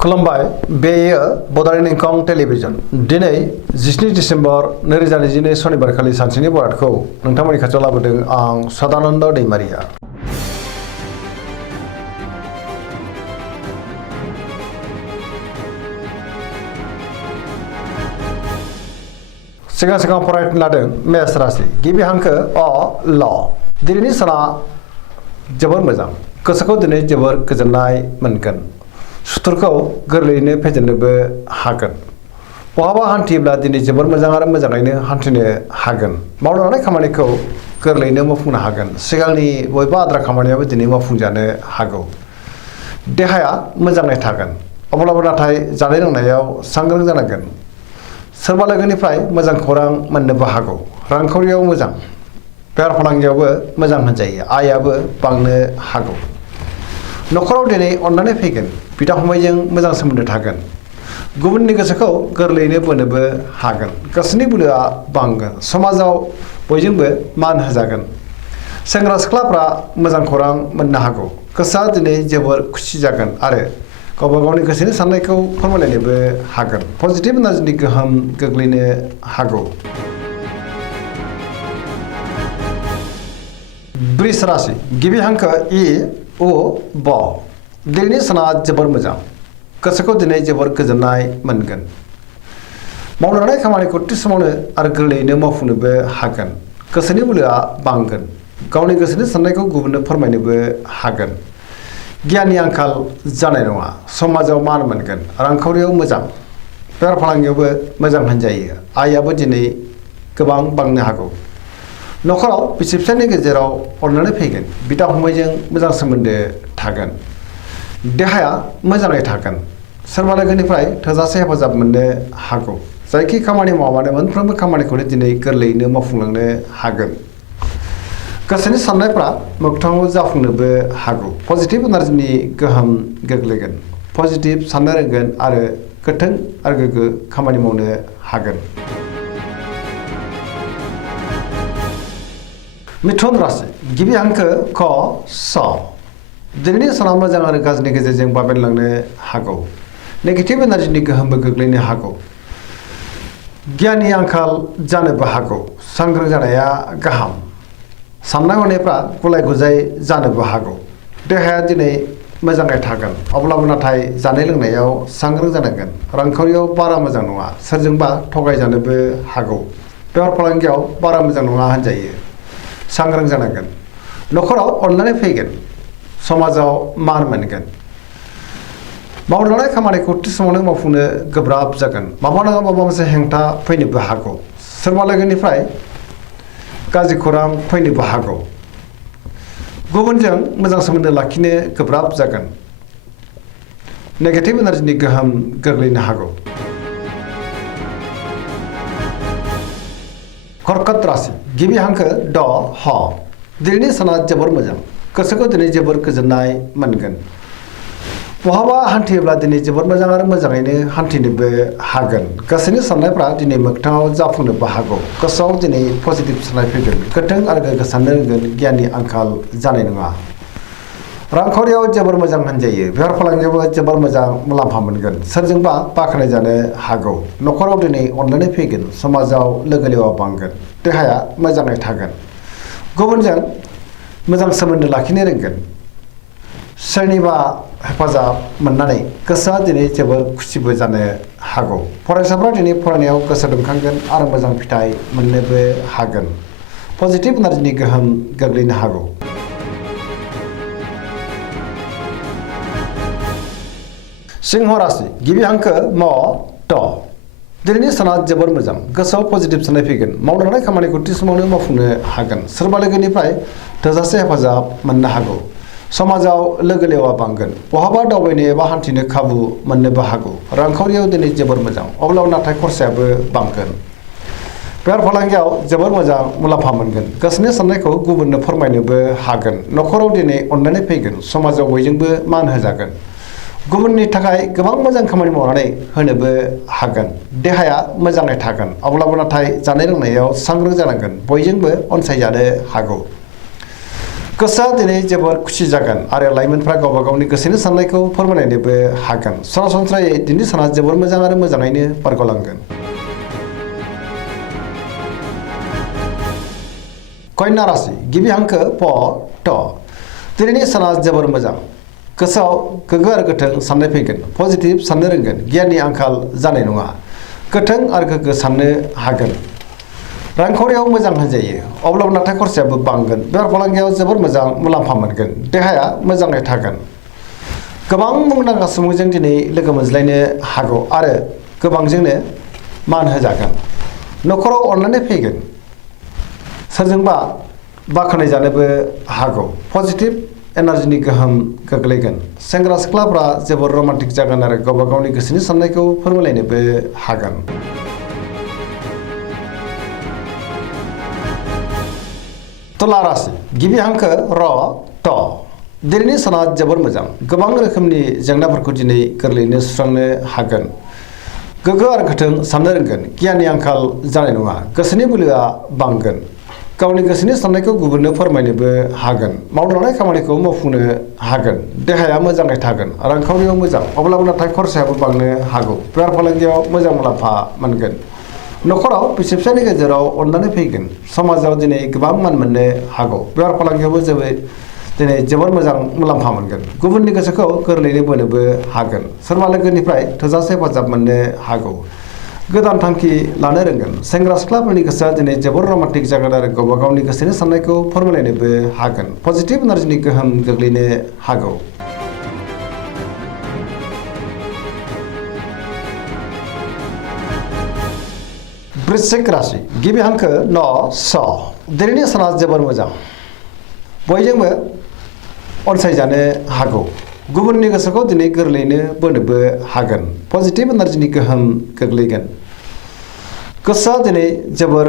खुलुमबाय बेयो बड'लेण्ड इंखं टेलिभिजन दिनै 17 डिसेम्बर 2022 शनिबारखालि सानसेनि बरादखौ नोंथांमोननि खाथियाव लाबोदों आं सदानन्द दैमारिया। सिगां फरायनो लादों मेष राशि गिबि हांखो अ ल दिनैनि साना जोबोर मोजां गोसोखौ दिनै जोबोर गोजोननाय मोनगोन। सुथुरखौ गोरलैयैनो फेजेननोबो हागोन। बहाबा हान्थियोब्ला दिनै जोबोर मोजां आरो मोजाङैनो हान्थिनो हागोन। मावनो लानाय खामानिखौ गोरलैयैनो मावफुंनो हागोन। सिगांनि बबेबा आद्रा खामानियाबो दिनै मावफुंजानो हागौ। देहाया मोजाङै थागोन अब्लाबो नाथाय जानाय लोंनायाव सांग्रां जानांगोन। सोरबा लोगोनिफ्राय मोजां खौरां मोननोबो हागौ। रांखावरियाव मोजां बेफार फालांगियावबो मोजां होनजायो। आयाबो बांनो हागौ। न'खराव दिनै अननानै फैगोन। बिदा फंबायजों मोजां सोमोन्दो थागोन। गुबुननि गोसोखौ गोरलैयैनो बोनोबो हागोन। गोसोनि बोलोआ बांगोन। समाजाव बयजोंबो मान होजागोन। सेंग्रा सिख्लाफ्रा मोजां खौरां मोननो हागौ। गोसोआ दिनै जोबोर खुसि जागोन आरो गावबा गावनि गोसोनि साननायखौ फोरमायलायनोबो हागोन। पजिटिभ एनार्जिनि गोहोम गोग्लैनो हागौ। वृष राशि गिबि हांखो इ उ ब दिनैनि साना जोबोर मोजां गोसोखौ दिनै जोबोर गोजोननाय मोनगोन। मावनो लानाय खामानिखौ थि समावनो आरो गोरलैयैनो मावफुंनोबो हागोन। गोसोनि बोलोआ बांगोन। गावनि गोसोनि साननायखौ गुबुननो फोरमायनोबो हागोन। गियाननि आंखाल जानाय नङा। समाजाव मान मोनगोन। रांखावरियाव मोजां बेफार फालांगियावबो मोजां होनजायो। आयाबो दिनै गोबां बांनो हागौ। न'खराव बिसि फिसायनि गेजेराव अननानै फैगोन। बिदा फंबायजों मोजां सोमोन्दो थागोन। देहाया मोजाङै थागोन। सोरबा लोगोनिफ्राय थोजासे हेफाजाब मोननो हागौ। जायखि खामानि मावामानो मोनफ्रोमबो खामानिखौनो दिनै गोरलैयैनो मावफुंलांनो हागोन। गोसोनि साननायफ्रा मोगथाङाव जाफुंनोबो हागौ। पजिटिभ एनार्जिनि गोहोम गोग्लैगोन। पजिटिभ साननो रोंगोन आरो गोथों आरो गोग्गो खामानि मावनो हागोन। मिथुन राशि गिबि हांखो क स दिनैनि साना मोजां आरो गाज्रिनि गेजेरजों बाबेनलांनो हागौ। नेगेटिभ एनार्जिनि गोहोमबो गोग्लैनो हागौ। गियाननि आंखाल जानोबो हागौ। सांग्रां जानाया गाहाम। साननाय हनायफ्रा गुलाय गुजाय जानोबो हागौ। देहाया दिनै मोजाङै थागोन अब्लाबो नाथाय जानाय लोंनायाव सांग्रां जानांगोन। रांखावरियाव बारा मोजां नङा। सोरजोंबा थगायजानोबो हागौ। बेफार फालांगियाव बारा मोजां नङा होनजायो। सांग्रां जानांगोन। न'खराव अननानै फैगोन। समाजाव मान मोनगोन। मावनो लानाय खामानिखौ थि समावनो मावफुंनो गोब्राब जागोन। माबा नङा माबा मोनसे हेंथा फैनोबो हागौ। सोरबा लोगोनिफ्राय गाज्रि खौरां फैनोबो हागौ। गुबुनजों मोजां सोमोन्दो लाखिनो गोब्राब जागोन। नेगेटिभ एनार्जिनि गोहोम गोग्लैनो हागौ। कर्कट राशि गिबि हांखो ड ह दिनैनि साना जोबोर मोजां गोसोखौ दिनै जोबोर गोजोननाय मोनगोन। बहाबा हान्थियोब्ला दिनै जोबोर मोजां आरो मोजाङैनो हान्थिनोबो हागोन। गोसोनि साननायफ्रा दिनै मोगथाङाव जाफुंनोबो हागौ। गोसोआव दिनै पजिटिभ साननाय फैगोन। गोथों आरो गोग्गो साननो रोंगोन। गियाननि आंखाल जानाय नङा। रांखावरियाव जोबोर मोजां होनजायो। बेफार फालांगियावबो जोबोर मोजां मुलाम्फा मोनगोन। सोरजोंबा बाख्नाय जानो हागौ। न'खराव दिनै अननानै फैगोन। समाजाव लोगो लेवा बांगोन। देहाया मोजाङै थागोन। गुबुनजों मोजां सोमोन्दो लाखिनो रोंगोन। सोरनिबा हेफाजाब मोननानै गोसोआ दिनै जोबोर खुसिबो जानो हागौ। फरायसाफ्रा दिनै फरायनायाव गोसो दुंखांगोन आरो मोजां फिथाइ मोननोबो हागोन। पजिटिभ एनार्जिनि गोहोम गोग्लैनो हागौ। सिंह राशि गिबि हांखो म ट दिनैनि साना जोबोर मोजां गोसोआव पजिटिभ साननाय फैगोन। मावनो लानाय खामानिखौ थि समावनो मावफुंनो हागोन। सोरबा लोगोनिफ्राय थोजासे हेफाजाब मोननो हागौ। समाजाव लोगो लेवा बांगोन। बहाबा दावबायनो एबा हान्थिनो खाबु मोननोबो हागौ। रांखावरियाव दिनै जोबोर मोजां अब्लाबो नाथाय खरसायाबो बांगोन। बेफार फालांगियाव जोबोर मोजां मुलाम्फा मोनगोन। गोसोनि साननायखौ गुबुननो फोरमायनोबो हागोन। न'खराव दिनै अननानै फैगोन। समाजाव बयजोंबो मान होजागोन। गुबुननि थाखाय गोबां मोजां खामानि मावनानै होनोबो हागोन। देहाया मोजाङै थागोन अब्लाबो नाथाय जानाय लोंनायाव सांग्रां जानांगोन। बयजोंबो अनसायजानो हागौ। गोसोआ दिनै जोबोर खुसि जागोन आरो लाइमोनफ्रा गावबा गावनि गोसोनि साननायखौ फोरमायलायनोबो हागोन। सरासनस्रायै दिनैनि साना जोबोर मोजां आरो मोजाङैनो बारग'लांगोन। कन्या राशि गिबि हांखो प ट दिनैनि साना जोबोर मोजां। गोसोआव गोग्गो आरो गोथों साननाय फैगोन। पजिटिभ साननो रोंगोन। गियाननि आंखाल जानाय नङा। गोथों आरो गोग्गो साननो हागोन। रांखावरियाव मोजां होनजायो, अब्लाबो नाथाय खरसायाबो बांगोन। बेफार फालांगियाव जोबोर मोजां मुलाम्फा मोनगोन। देहाया मोजाङै थागोन। गोबां मुंदांखा सुबुंजों दिनै लोगो मोनज्लायनो हागौ आरो गोबांजोंनो मान होजागोन। न'खराव अननानै फैगोन। सोरजोंबा बाख्नाय जानोबो हागौ। पजिटिभ एनार्जिनि गोहोम गोग्लैगोन। सेंग्रा सिख्लाफ्रा जोबोर रमान्टिक जागोन आरो गावबा गावनि गोसोनि साननायखौ फोरमायलायनोबो हागोन। तुला राशि गिबि हांखो र ट दिनैनि साना जोबोर मोजां। गोबां रोखोमनि जेंनाफोरखौ दिनै गोरलैयैनो सुस्रांनो हागोन। गोग्गो आरो गोथों साननो रोंगोन। गियाननि आंखाल जानाय नङा। गोसोनि बोलोआ बांगोन। गावनि गोसोनि साननायखौ गुबुननो फोरमायनोबो हागोन। मावनो लानाय खामानिखौ मावफुंनो हागोन। देहाया मोजाङै थागोन। रांखावरियाव मोजां, अब्लाबो नाथाय खरसायाबो बांनो हागौ। बेफार फालांगियाव मोजां मुलाम्फा मोनगोन। न'खराव बिसि फिसायनि गेजेराव अननानै फैगोन। समाजाव दिनै गोबां मान मोननो हागौ। बेफार फालांगियावबो दिनै जोबोर मोजां मुलाम्फा मोनगोन। गुबुननि गोसोखौ गोरलैयैनो बोनोबो हागोन। सोरबा लोगोनिफ्राय थोजासे हेफाजाब मोननो हागौ। गोदान थांखि लानो रोंगोन। सेंग्रा सिख्लाफोरनि गोसोआ दिनै जोबोर रमान्टिक जागोन आरो गावबा गावनि गोसोनि साननायखौ फोरमायलायनोबो हागोन। पजिटिभ एनार्जिनि गोहोम गोग्लैनो हागौ। वृश्चिक राशि गिबि हांखो न स दिनैनि साना जोबोर मोजां। बयजोंबो अनसायजानो हागौ। गुबुननि गोसोखौ दिनै गोरलैयैनो बोनोबो हागोन। पजिटिभ एनार्जिनि गोहोम गोग्लैगोन। गोसोआ दिनै जोबोर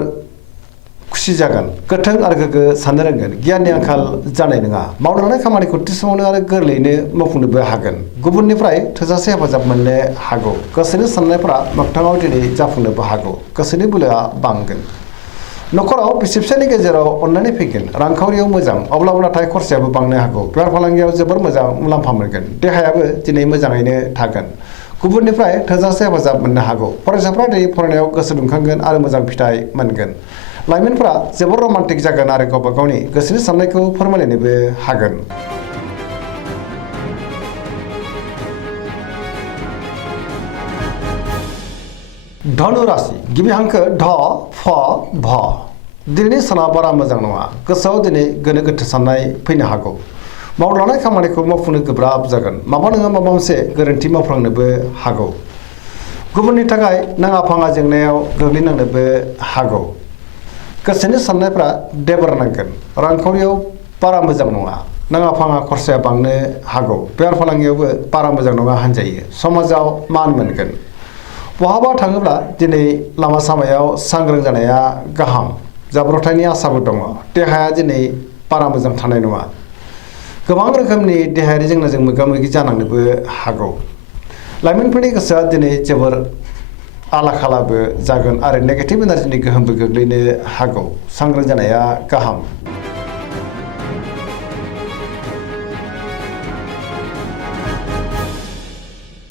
खुसि जागोन। गोथों आरो गोग्गो साननो रोंगोन। गियाननि आंखाल जानाय नङा। मावनो लानाय खामानिखौ थि समावनो आरो गोरलैयैनो मावफुंनोबो हागोन। गुबुननिफ्राय थोजासे हेफाजाब मोननो हागौ। गोसोनि साननायफोरा मोगथाङाव दिनै जाफुंनोबो हागौ। गोसोनि बोलोआ बांगोन। न'खराव बिसि फिसायनि गेजेराव अननानै फैगोन। रांखावरियाव मोजां, अब्लाबो नाथाय खरसायाबो बांनो हागौ। बेफार फालांगियाव जोबोर मोजां मुलाम्फा मोनगोन। देहायाबो दिनै मोजाङैनो थागोन। गुबुननिफ्राय थोजासे हेफाजाब मोननो हागौ। फरायसाफ्रा दिनै फरायनायाव गोसो दुंखांगोन आरो मोजां फिथाइ मोनगोन। लाइमोनफोरा जोबोर रमान्टिक जागोन आरो गावबा गावनि गोसोनि साननायखौ फोरमायलायनोबो हागोन। धनु राशि गिबि हांखो ध फ भ दिनैनि साना बारा मोजां नङा। गोसोआव दिनै गोनो गोथो साननाय फैनो हागौ। मावनो लानाय खामानिखौ मावफुंनो गोब्राब जागोन। माबा नङा माबा मोनसे गोरोन्थि मावफ्लांनोबो हागौ। गुबुननि थाखाय नाङा फाङा जेंनायाव गोग्लैनांनोबो हागौ। गोसोनि साननायफ्रा देबोरनांगोन। रांखावरियाव बारा मोजां नङा। नाङा फाङा खरसाया बांनो हागौ। बेफार फालांगियावबो बारा मोजां नङा होनजायो। समाजाव मान मोनगोन। बहाबा थाङोब्ला दिनै लामा सामायाव सांग्रां जानाया गाहाम। जाब्रबथायनि आसाबो दङ। देहाया दिनै बारा मोजां थानाय नङा। गोबां रोखोमनि देहायारि जेंनाजों मोगा मोगि जानांनोबो हागौ। लाइमोनफोरनि गोसोआ दिनै जोबोर आला खालाबो जागोन आरो नेगेटिभ एनार्जिनि गोहोमबो गोग्लैनो हागौ। सांग्रां जानाया गाहाम।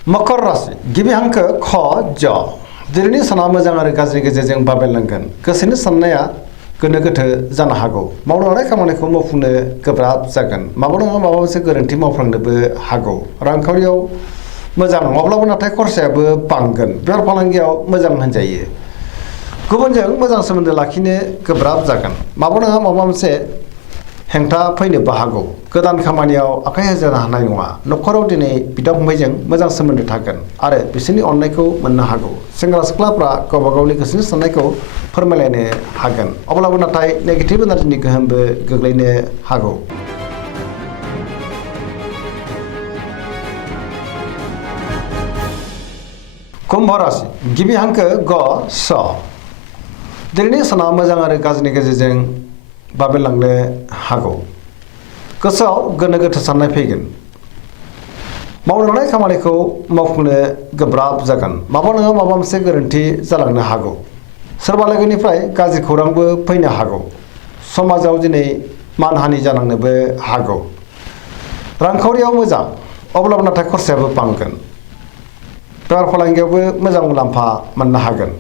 मकर राशि गिबि हांखो ख ज दिनैनि साना मोजां आरो गाज्रि गेजेरजों बाबेनलांगोन। गोसोनि साननाया गोनो गोथो जानो हागौ। मावनो लानाय खामानिखौ मावफुंनो गोब्राब जागोन। माबा नङा माबा मोनसे गोरोन्थि मावफ्लांनोबो हागौ। रांखावरियाव मोजां, अब्लाबो नाथाय खरसायाबो बांगोन। बेफार फालांगियाव मोजां होनजायो। गुबुनजों मोजां सोमोन्दो लाखिनो गोब्राब जागोन। माबा नङा माबा मोनसे हेंथा फैनोबो हागौ। गोदान खामानियाव आखाइ होजेननो हानाय नङा। न'खराव दिनै बिदा फंबायजों मोजां सोमोन्दो थागोन आरो बिसोरनि अननायखौ मोननो हागौ। सेंग्रा सिख्लाफ्रा गावबा गावनि गोसोनि साननायखौ फोरमायलायनो हागोन। अब्लाबो नाथाय नेगेटिभ एनार्जिनि गोहोमबो गोग्लैनो हागौ। कुम्भ राशि गिबि हांखो ग स दिनैनि साना मोजां आरो गाज्रिनि गेजेरजों बाबेनलांनो हागौ। गोसोआव गोनो गोथो साननाय फैगोन। मावनो लानाय खामानिखौ मावफुंनो गोब्राब जागोन। माबा नङा माबा मोनसे गोरोन्थि जालांनो हागौ। सोरबा लोगोनिफ्राय गाज्रि खौरांबो फैनो हागौ। समाजाव दिनै मानहानि जानांनोबो हागौ। रांखावरियाव मोजां अब्लाबो नाथाय खरसायाबो बांगोन। बेफार फालांगियावबो मोजां मुलाम्फा मोननो हागोन।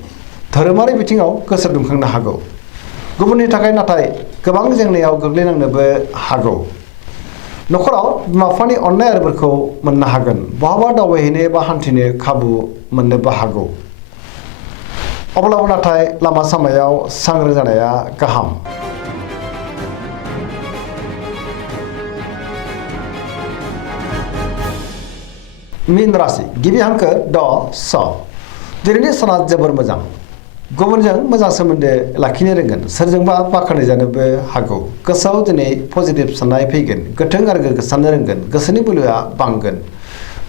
धोरोमारि बिथिङाव गोसो दुंखांनो हागौ। गुबुननि थाखाय नाथाय गोबां जेंनायाव गोग्लैनांनोबो हागौ। न'खराव बिमा बिफानि अननाय आरो बोरखौ मोननो हागोन। बहाबा दावबायहैनो एबा हान्थिनो खाबु मोननोबो हागौ। अब्लाबो नाथाय लामा सामायाव सांग्रां जानाया गाहाम। मीन राशि गिबि हांखो ड स। दिनैनि साना जोबोर मोजां। गुबुनजों मोजां सोमोन्दो लाखिनो रोंगोन। सोरजोंबा बाख्नाय जानोबो हागौ। गोसोआव दिनै पजिटिभ साननाय फैगोन। गोथों आरो गोग्गो साननो रोंगोन। गोसोनि बोलोआ बांगोन।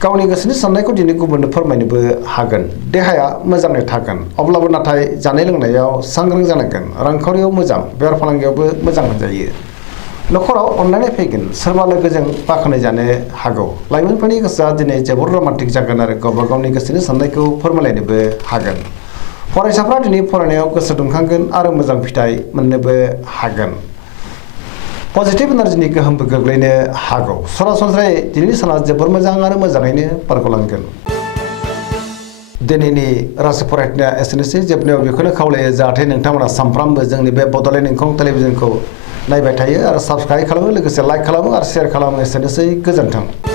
गावनि गोसोनि साननायखौ दिनै गुबुननो फोरमायनोबो हागोन। देहाया मोजाङै थागोन। अब्लाबो नाथाय जानाय लोंनायाव सांग्रां जानांगोन। रांखावरियाव मोजां बेफार फालांगियावबो मोजां होनजायो। न'खराव अनलायनाय फैगोन। सोरबा लोगोजों बाख्नाय जानो हागौ। लाइमोनफोरनि गोसोआ दिनै जोबोर रमान्टिक जागोन आरो गावबा गावनि गोसोनि साननायखौ फोरमायलायनोबो हागोन। फरायसाफ्रा दिनै फरायनायाव गोसो दुंखांगोन आरो मोजां फिथाइ मोननोबो हागोन। पजिटिभ एनार्जिनि गोहोमबो गोग्लैनो हागौ। सरासनस्रायै दिनैनि साना जोबोर मोजां आरो मोजाङैनो बारग'लांगोन। दिनैनि राशि फरायनाया एसेनोसै। जोबनायाव बेखौनो खावलायो जाहाथे नोंथांमोना सानफ्रामबो जोंनि बे बड'लेण्ड इंखं टेलिभिजनखौ नायबाय थायो आरो साबस्क्राइब खालामो, लोगोसे लाइक खालामो आरो शेयार खालामो। एसेनोसै, गोजोन्थों।